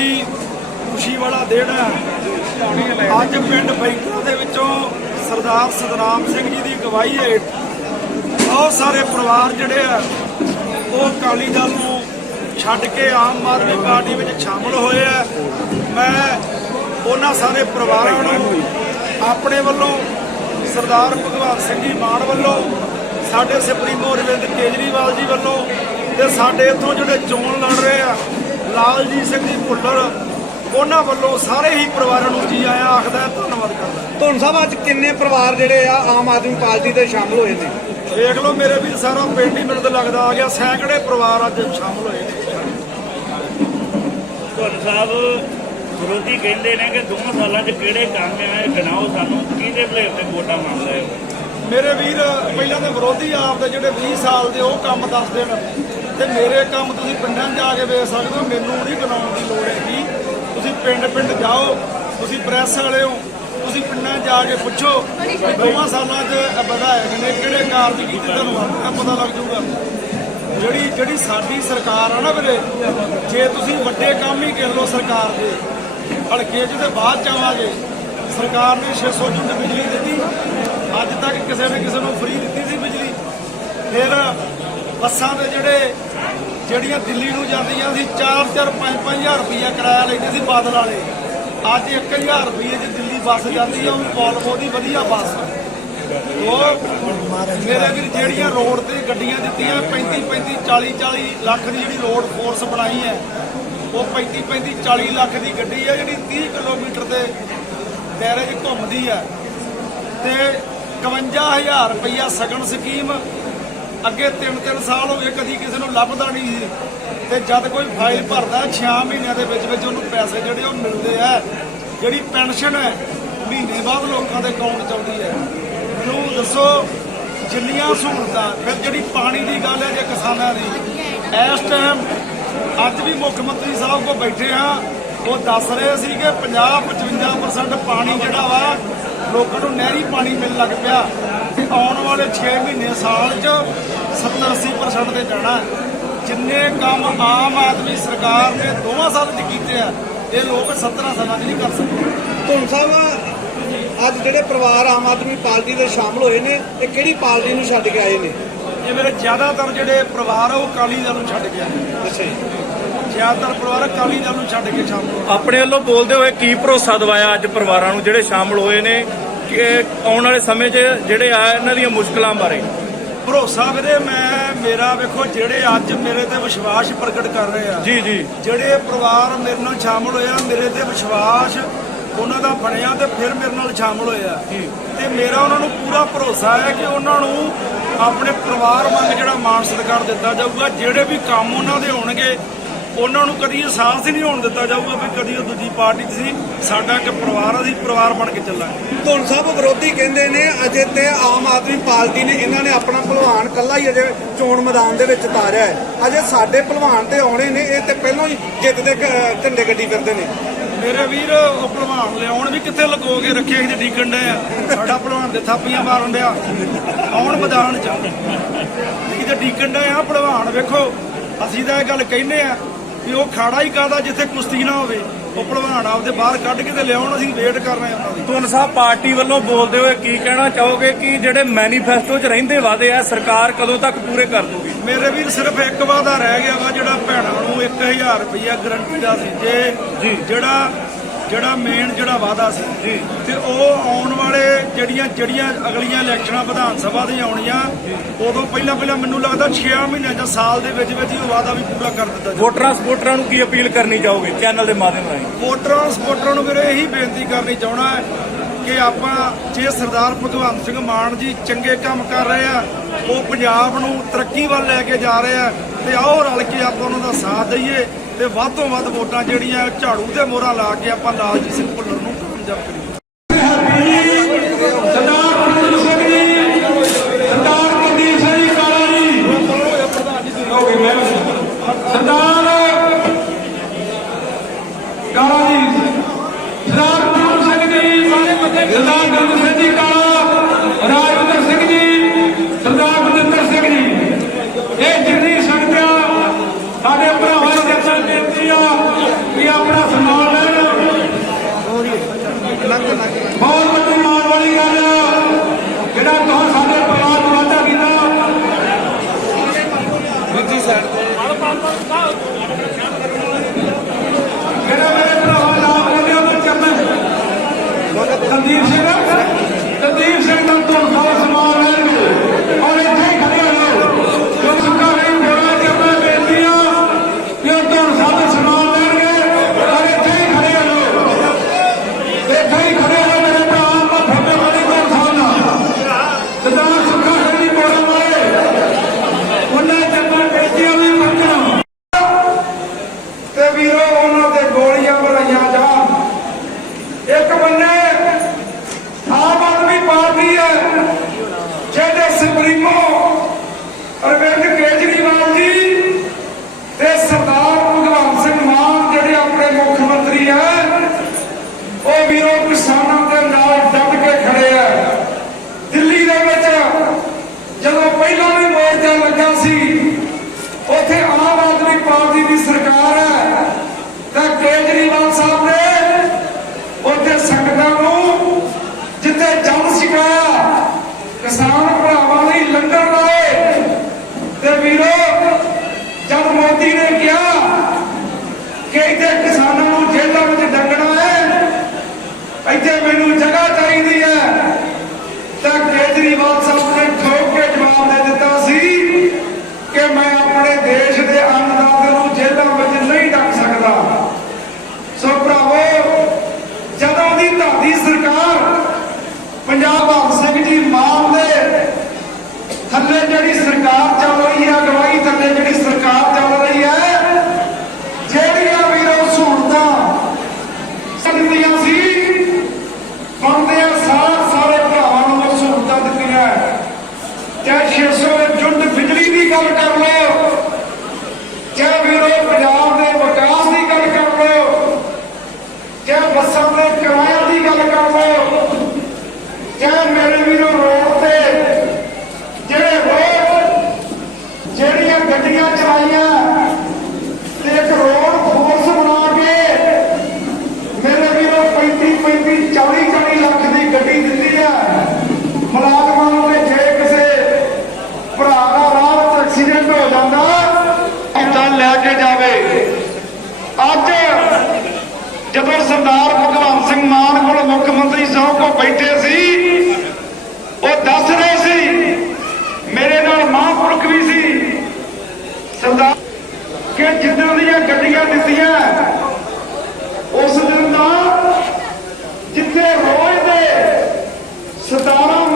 ਬੜੀ ਖੁਸ਼ੀ ਵਾਲਾ ਦਿਨ ਹੈ। ਅੱਜ ਪਿੰਡ ਬੈਂਕਾ ਦੇ ਵਿੱਚੋਂ ਸਰਦਾਰ ਸਤਨਾਮ ਸਿੰਘ ਜੀ ਦੀ ਅਗਵਾਈ ਹੇਠ ਬਹੁਤ ਸਾਰੇ ਪਰਿਵਾਰ ਜਿਹੜੇ ਆ, ਉਹ ਅਕਾਲੀ ਦਲ ਨੂੰ ਛੱਡ ਕੇ ਆਮ ਆਦਮੀ ਪਾਰਟੀ ਵਿੱਚ ਸ਼ਾਮਲ ਹੋਏ ਆ। ਮੈਂ ਉਹਨਾਂ ਸਾਰੇ ਪਰਿਵਾਰਾਂ ਨੂੰ ਆਪਣੇ ਵੱਲੋਂ ਸਰਦਾਰ ਭਗਵੰਤ ਸਿੰਘ ਜੀ ਮਾਨ ਵੱਲੋਂ, ਸਾਡੇ ਸੁਪਰੀਮੋ ਅਰਵਿੰਦ ਕੇਜਰੀਵਾਲ ਜੀ ਵੱਲੋਂ ਤੇ ਸਾਡੇ ਇੱਥੋਂ ਜਿਹੜੇ ਚੋਣ ਲੜ ਰਹੇ ਆ ਲਾਲਜੀਤ ਸਿੰਘ ਜੀ ਭੁੱਲਰ ਉਹਨਾਂ ਵੱਲੋਂ ਸਾਰੇ ਹੀ ਪਰਿਵਾਰਾਂ ਨੂੰ ਜੀ ਆਇਆਂ ਆਖਦਾ ਧੰਨਵਾਦ ਕਰਦਾ ਧੁਨ ਸਾਹਿਬ ਅੱਜ ਕਿੰਨੇ ਪਰਿਵਾਰ ਜਿਹੜੇ ਆ ਆਮ ਆਦਮੀ ਪਾਰਟੀ ਦੇ ਸ਼ਾਮਲ ਹੋਏ ਨੇ? ਦੇਖ ਲਓ ਮੇਰੇ ਵੀ ਸਾਰਾ ਪਿੰਡ ਹੀ ਮੈਨੂੰ ਤਾਂ ਲੱਗਦਾ ਆ ਗਿਆ ਸੈਂਕੜੇ ਪਰਿਵਾਰ ਅੱਜ ਸ਼ਾਮਲ ਹੋਏ ਨੇ। ਧੁੰਨ ਸਾਹਿਬ ਵਿਰੋਧੀ ਕਹਿੰਦੇ ਨੇ ਕਿ ਦੋਵਾਂ ਸਾਲਾਂ 'ਚ ਕਿਹੜੇ ਕੰਮ ਆ ਗਿਣਾਓ ਸਾਨੂੰ ਕਿਹਦੇ ਭਲੇਖ ਤੇ ਵੋਟਾਂ ਮੰਗ ਰਹੇ ਹੋ ਮੇਰੇ ਵੀਰ ਪਹਿਲਾਂ ਤਾਂ ਵਿਰੋਧੀ ਆਪ ਦੇ ਜਿਹੜੇ 20 ਸਾਲ ਦੇ ਉਹ ਕੰਮ ਦੱਸ ਦੇਣ ਤੇ ਮੇਰੇ ਕੰਮ ਤੁਸੀਂ ਪਿੰਡਾਂ 'ਚ ਜਾ ਕੇ ਵੇਖ ਸਕਦੇ ਹੋ, ਮੈਨੂੰ ਨਹੀਂ ਬਣਾਉਣ ਦੀ ਲੋੜ ਹੈਗੀ। ਤੁਸੀਂ ਪਿੰਡ ਪਿੰਡ ਜਾਓ, ਤੁਸੀਂ ਪ੍ਰੈਸ ਵਾਲੇ ਹੋ, ਤੁਸੀਂ ਪਿੰਡਾਂ 'ਚ ਜਾ ਕੇ ਪੁੱਛੋ ਵੀ ਦੋਵਾਂ ਸਾਲਾਂ 'ਚ ਵਧਾਏ ਨੇ, ਕਿਹੜੇ ਕਾਰਜ ਕੀਤੇ, ਤੁਹਾਨੂੰ ਆਪਣਾ ਪਤਾ ਲੱਗ ਜਾਊਗਾ। ਜਿਹੜੀ ਜਿਹੜੀ ਸਾਡੀ ਸਰਕਾਰ ਆ ਨਾ ਵੀਰੇ, ਜੇ ਤੁਸੀਂ ਵੱਡੇ ਕੰਮ ਹੀ ਕਰ ਲਓ ਸਰਕਾਰ ਦੇ, ਹਲਕੇ 'ਚ ਤੇ ਬਾਅਦ ਚ ਆਵਾਂਗੇ। ਸਰਕਾਰ ਨੇ 600 ਯੂਨਿਟ ਬਿਜਲੀ ਦਿੱਤੀ, ਅੱਜ ਤੱਕ ਕਿਸੇ ਨੇ ਕਿਸੇ ਨੂੰ ਫ੍ਰੀ ਦਿੱਤੀ ਸੀ ਬਿਜਲੀ। ਫਿਰ ਬੱਸਾਂ ਦੇ ਜਿਹੜੇ ਜਿਹੜੀਆਂ ਦਿੱਲੀ ਨੂੰ ਜਾਂਦੀਆਂ ਸੀ 4-4 5-5000 ਰੁਪਈਆ ਕਿਰਾਇਆ ਲੈਂਦੇ ਸੀ ਬਾਦਲ ਵਾਲੇ। ਅੱਜ 1000 ਰੁਪਈਏ 'ਚ ਦਿੱਲੀ ਬੱਸ ਜਾਂਦੀ ਆ, ਉਹ ਵੋਲਵੋ ਦੀ ਵਧੀਆ ਬੱਸ ਉਹ ਮੇਰੇ ਵੀਰ, ਜਿਹੜੀਆਂ ਰੋਡ ਤੇ ਗੱਡੀਆਂ ਦਿੱਤੀਆਂ 35 35 40 40 ਲੱਖ ਦੀ ਜਿਹੜੀ ਰੋਡ ਫੋਰਸ ਬਣਾਈ ਹੈ, ਉਹ 35 35 40 ਲੱਖ ਦੀ ਗੱਡੀ ਹੈ ਜਿਹੜੀ 30 ਕਿਲੋਮੀਟਰ ਦੇ ਦਾਇਰੇ 'ਚ ਘੁੰਮਦੀ ਹੈ ਤੇ 51000 ਰੁਪਈਆ ਸਗਨ ਸਕੀਮ ਅੱਗੇ 3-3 ਸਾਲ ਹੋ ਗਏ, ਕਦੀ ਕਿਸੇ ਨੂੰ ਲੱਭਦਾ ਨਹੀਂ ਸੀ। ਤੇ ਜਦ ਕੋਈ ਫਾਈਲ ਭਰਦਾ 6 ਮਹੀਨਿਆਂ ਦੇ ਵਿੱਚ ਵਿੱਚ ਉਹਨੂੰ ਪੈਸੇ ਜਿਹੜੇ ਉਹ ਮਿਲਦੇ ਆ, ਜਿਹੜੀ ਪੈਨਸ਼ਨ ਹੈ, ਮਹੀਨੇ ਬਾਅਦ ਲੋਕਾਂ ਦੇ ਅਕਾਊਂਟ 'ਚ ਆਉਂਦੀ ਹੈ। ਮੈਨੂੰ ਦੱਸੋ, ਜਿੰਨੀਆਂ ਸਹੂਲਤਾਂ, ਫਿਰ ਜਿਹੜੀ ਪਾਣੀ ਦੀ ਗੱਲ ਹੈ ਜੇ ਕਿਸਾਨਾਂ ਦੀ, ਇਸ ਟਾਈਮ ਅੱਜ ਵੀ ਮੁੱਖ ਮੰਤਰੀ ਸਾਹਿਬ ਕੋ ਬੈਠੇ ਆ, ਉਹ ਦੱਸ ਰਹੇ ਸੀ ਕਿ 50-55% ਪਾਣੀ ਜਿਹੜਾ ਵਾ, ਲੋਕਾਂ ਨੂੰ ਨਹਿਰੀ ਪਾਣੀ ਮਿਲਣ ਲੱਗ ਪਿਆ। ਤੇ ਆਉਣ ਵਾਲੇ 6 ਮਹੀਨੇ ਸਾਲ 'ਚ 70-80% ਤੇ ਜਾਣਾ। ਜਿੰਨੇ ਕੰਮ ਆਮ ਆਦਮੀ ਸਰਕਾਰ ਨੇ ਦੋਵਾਂ ਸਾਲ 'ਚ ਕੀਤੇ ਆ ਇਹ ਲੋਕ 17 ਸਾਲਾਂ 'ਚ ਨਹੀਂ ਕਰ ਸਕਦੇ। ਧੁਨ ਸਾਹਿਬ ਅੱਜ ਜਿਹੜੇ ਪਰਿਵਾਰ ਆਮ ਆਦਮੀ ਪਾਰਟੀ ਦੇ ਸ਼ਾਮਲ ਹੋਏ ਨੇ ਇਹ ਕਿਹੜੀ ਪਾਰਟੀ ਨੂੰ ਛੱਡ ਕੇ ਆਏ ਨੇ? ਇਹ ਮੇਰੇ ਜ਼ਿਆਦਾਤਰ ਜਿਹੜੇ ਪਰਿਵਾਰ ਆ ਉਹ ਅਕਾਲੀ ਦਲ ਨੂੰ ਛੱਡ ਕੇ ਆਏ ਅੱਛਾ ਜ਼ਿਆਦਾਤਰ ਪਰਿਵਾਰ ਅਕਾਲੀ ਦਲ ਨੂੰ ਛੱਡ ਕੇ ਸ਼ਾਮਲ। ਆਪਣੇ ਵੱਲੋਂ ਬੋਲਦੇ ਹੋਏ ਕੀ ਭਰੋਸਾ ਦਿਵਾਇਆ ਅੱਜ ਪਰਿਵਾਰਾਂ ਨੂੰ ਜਿਹੜੇ ਸ਼ਾਮਲ ਹੋਏ ਨੇ? ਕਿ ਆਉਣ ਵਾਲੇ ਸਮੇਂ 'ਚ ਜਿਹੜੇ ਆ ਇਹਨਾਂ ਦੀਆਂ ਮੁਸ਼ਕਲਾਂ ਬਾਰੇ। ਭਰੋਸਾ ਵੀਰੇ ਮੈਂ ਮੇਰਾ ਵੇਖੋ ਜਿਹੜੇ ਅੱਜ ਮੇਰੇ ਤੇ ਵਿਸ਼ਵਾਸ ਪ੍ਰਗਟ ਕਰ ਰਹੇ ਆ ਜੀ ਜੀ। ਜਿਹੜੇ ਪਰਿਵਾਰ ਮੇਰੇ ਨਾਲ ਸ਼ਾਮਲ ਹੋਇਆ ਮੇਰੇ ਤੇ ਵਿਸ਼ਵਾਸ ਉਹਨਾਂ ਦਾ ਬਣਿਆ ਤੇ ਫਿਰ ਮੇਰੇ ਨਾਲ ਸ਼ਾਮਲ ਹੋਇਆ ਤੇ ਮੇਰਾ ਉਹਨਾਂ ਨੂੰ ਪੂਰਾ ਭਰੋਸਾ ਹੈ ਕਿ ਉਹਨਾਂ ਨੂੰ ਆਪਣੇ ਪਰਿਵਾਰ ਵਾਂਗ ਜਿਹੜਾ ਮਾਣ ਸਤਿਕਾਰ ਦਿੱਤਾ ਜਾਊਗਾ ਜਿਹੜੇ ਵੀ ਕੰਮ ਉਹਨਾਂ ਦੇ ਹੋਣਗੇ ਉਹਨਾਂ ਨੂੰ ਕਦੀ ਅਹਿਸਾਸ ਹੀ ਨਹੀਂ ਹੋਣ ਦਿੱਤਾ ਜਾਊਗਾ ਵੀ ਕਦੀ ਉਹ ਦੂਜੀ ਪਾਰਟੀ 'ਚ ਸੀ ਸਾਡਾ ਇੱਕ ਪਰਿਵਾਰ ਆ, ਅਸੀਂ ਪਰਿਵਾਰ ਬਣ ਕੇ ਚੱਲਾਂਗੇ। ਧੁਨ ਸਾਹਿਬ ਵਿਰੋਧੀ ਕਹਿੰਦੇ ਨੇ ਅਜੇ ਤੇ ਆਮ ਆਦਮੀ ਪਾਰਟੀ ਨੇ ਇਹਨਾਂ ਨੇ ਆਪਣਾ ਭਲਵਾਨ ਕੱਲਾ ਹੀ ਅਜੇ ਚੋਣ ਮੈਦਾਨ ਦੇ ਵਿੱਚ ਉਤਾਰਿਆ ਹੈ। ਅਜੇ ਸਾਡੇ ਭਲਵਾਨ ਤੇ ਆਉਣੇ ਨੇ ਇਹ ਤੇ ਪਹਿਲਾਂ ਹੀ ਜਿੱਤ ਦੇ ਝੰਡੇ ਗੱਡੀ ਫਿਰਦੇ ਨੇ। ਮੇਰੇ ਵੀਰ ਉਹ ਭਲਵਾਨ ਲਿਆਉਣ ਵੀ ਕਿੱਥੇ ਲਗੋ ਕੇ ਰੱਖੇ ਕਿ ਡੀਕਣ ਆ। ਸਾਡਾ ਭਲਵਾਨ ਦੇ ਥਾਪੀਆਂ ਮਾਰਨ ਡਿਆ। ਆਉਣ ਮੈਦਾਨ ਚ। ਕਿਤੇ ਡੀਕਣ ਡਏ ਆ ਭਲਵਾਨ ਵੇਖੋ ਅਸੀਂ ਤਾਂ ਇਹ ਗੱਲ ਕਹਿੰਦੇ ਆ ਵੀ ਉਹ ਖਾੜਾ ਹੀ ਕਾਦਾ ਜਿੱਥੇ ਕੁਸ਼ਤੀ ਨਾ ਹੋਵੇ ਉਹ ਭਲਵਾਨ ਆਪਦੇ ਬਾਹਰ ਕੱਢ ਕੇ ਤੇ ਲਿਆਉਣ ਅਸੀਂ ਵੇਟ ਕਰ ਰਹੇ ਉਹਨਾਂ ਦੀ। ਤੁਨ ਸਾਹਿਬ ਪਾਰਟੀ ਵੱਲੋਂ ਬੋਲਦੇ ਹੋਏ ਕੀ ਕਹਿਣਾ ਚਾਹੋਗੇ ਕਿ ਜਿਹੜੇ ਮੈਨੀਫੈਸਟੋ 'ਚ ਰਹਿੰਦੇ ਵਾਅਦੇ ਆ ਸਰਕਾਰ ਕਦੋਂ ਤੱਕ ਪੂਰੇ ਕਰ ਦੂਗੀ? ਮੇਰੇ ਵੀਰ ਸਿਰਫ ਇੱਕ ਵਾਦਾ ਰਹਿ ਗਿਆ ਵਾ ਜਿਹੜਾ ਭੈਣਾਂ ਨੂੰ 1000 ਰੁਪਇਆ ਗਰੰਟੀ ਦਾ ਸੀ। ਜੇ। ਜਿਹੜਾ ਜਿਹੜਾ ਮੇਨ ਜਿਹੜਾ ਵਾਦਾ ਸੀ ਜੀ। ਤੇ ਉਹ ਆਉਣ ਜਿਹੜੀਆਂ ਜਿਹੜੀਆਂ ਅਗਲੀਆਂ ਇਲੈਕਸ਼ਨਾਂ ਵਿਧਾਨ ਸਭਾ ਦੀਆਂ ਆਉਣੀਆਂ ਉਦੋਂ ਪਹਿਲਾਂ ਪਹਿਲਾਂ ਮੈਨੂੰ ਲੱਗਦਾ 6 ਮਹੀਨਿਆਂ ਜਾਂ ਸਾਲ ਦੇ ਵਿੱਚ ਵਿੱਚ ਹੀ ਉਹ ਵਾਦਾ ਵੀ ਪੂਰਾ ਕਰ ਦਿੱਤਾ ਜਾਊ। ਵੋਟਰਾਂ ਸਪੋਰਟਰਾਂ ਨੂੰ ਕੀ ਅਪੀਲ ਕਰਨੀ ਚਾਹੋਗੇ ਚੈਨਲ ਦੇ ਮਾਧਿਅਮ ਰਾਹੀਂ? ਵੋਟਰਾਂ ਸਪੋਰਟਰਾਂ ਨੂੰ ਵੀਰੇ ਇਹੀ ਬੇਨਤੀ ਕਰਨੀ ਚਾਹਣਾ ਕਿ ਆਪਾਂ ਜੇ ਸਰਦਾਰ ਭਗਵੰਤ ਸਿੰਘ ਮਾਨ ਜੀ ਚੰਗੇ ਕੰਮ ਕਰ ਰਹੇ ਆ ਉਹ ਪੰਜਾਬ ਨੂੰ ਤਰੱਕੀ ਵੱਲ ਲੈ ਕੇ ਜਾ ਰਹੇ ਆ ਤੇ ਆਓ ਰਲ ਕੇ ਆਪਾਂ ਉਹਨਾਂ ਦਾ ਸਾਥ ਦਈਏ ਤੇ ਵੱਧ ਤੋਂ ਵੱਧ ਵੋਟਾਂ ਜਿਹੜੀਆਂ ਝਾੜੂ ਤੇ ਮੋਹਰਾਂ ਲਾ ਕੇ ਆਪਾਂ ਲਾਲਜੀਤ ਸਿੰਘ ਭੁੱਲਰ ਨੂੰ ਕਾਮਯਾਬ ਕਰੀਏ পরিবর্তন ਥੱਲੇ ਜਿਹੜੀ ਸਰਕਾਰ ਚੱਲ ਰਹੀ ਹੈ, ਅਗਵਾਈ ਥੱਲੇ ਜਿਹੜੀ ਸਰਕਾਰ ਚੱਲ ਰਹੀ ਹੈ, ਜਿਹੜੀਆਂ ਵੀਰੋ ਸਹੂਲਤਾਂ ਸਕਦੀਆਂ ਸੀ ਬੰਦਿਆਂ ਸਾਰ ਸਾਰੇ ਭਰਾਵਾਂ ਨੂੰ ਉਹ ਸਹੂਲਤਾਂ ਦਿੱਤੀਆਂ। ਚਾਹੇ 600 ਦੇ ਜੁੰਡ ਬਿਜਲੀ ਦੀ ਗੱਲ ਕਰ ਲਓ, ਚਾਹੇ ਵੀਰੋ ਪੰਜਾਬ ਦੇ ਵਿਕਾਸ ਦੀ ਗੱਲ ਕਰ ਲਓ, ਚਾਹੇ ਬੱਸਾਂ ਦੇ ਕਿਰਾਇਆ ਦੀ ਗੱਲ ਕਰ ਲਓ, ਚਾਹੇ ਮੇਰੇ ਵੀਰੋ ਰੋਡ ਤੇ ਜਿਹੜੇ ਰੋਡ ਜਿਹੜੀਆਂ ਗੱਡੀਆਂ ਚਲਾਈਆਂ ਤੇ ਇੱਕ ਰੋਡ ਫੋਰਸ ਬਣਾ ਕੇ ਮੇਰੇ ਵੀਰੋ 35 35 40 40 ਲੱਖ ਦੀ ਗੱਡੀ ਦਿੱਤੀ ਆ। ਮੁਲਾਜ਼ਮਾਂ ਨੂੰ ਜੇ ਕਿਸੇ ਭਰਾ ਦਾ ਰਾਹ ਵਿੱਚ ਐਕਸੀਡੈਂਟ ਹੋ ਜਾਂਦਾ ਤਾਂ ਲੈ ਕੇ ਜਾਵੇ? ਅੱਜ ਜਦੋਂ ਸਰਦਾਰ ਭਗਵੰਤ ਸਿੰਘ ਮਾਨ ਕੋਲ ਮੁੱਖ ਮੰਤਰੀ ਸਾਹਿਬ ਕੋਲ ਬੈਠੇ ਸੀ ਉਹ ਦੱਸ ਰਹੇ ਸੀ ਮੇਰੇ ਨਾਲ ਮਹਾਂਪੁਰਖ ਵੀ ਸੀ ਸਰਦਾਰ ਕਿ ਜਿੱਦਾਂ ਦੀਆਂ ਗੱਡੀਆਂ ਦਿੱਤੀਆਂ ਉਸ ਦਿਨ ਦਾ ਜਿੱਥੇ ਰੋਜ਼ ਦੇ 17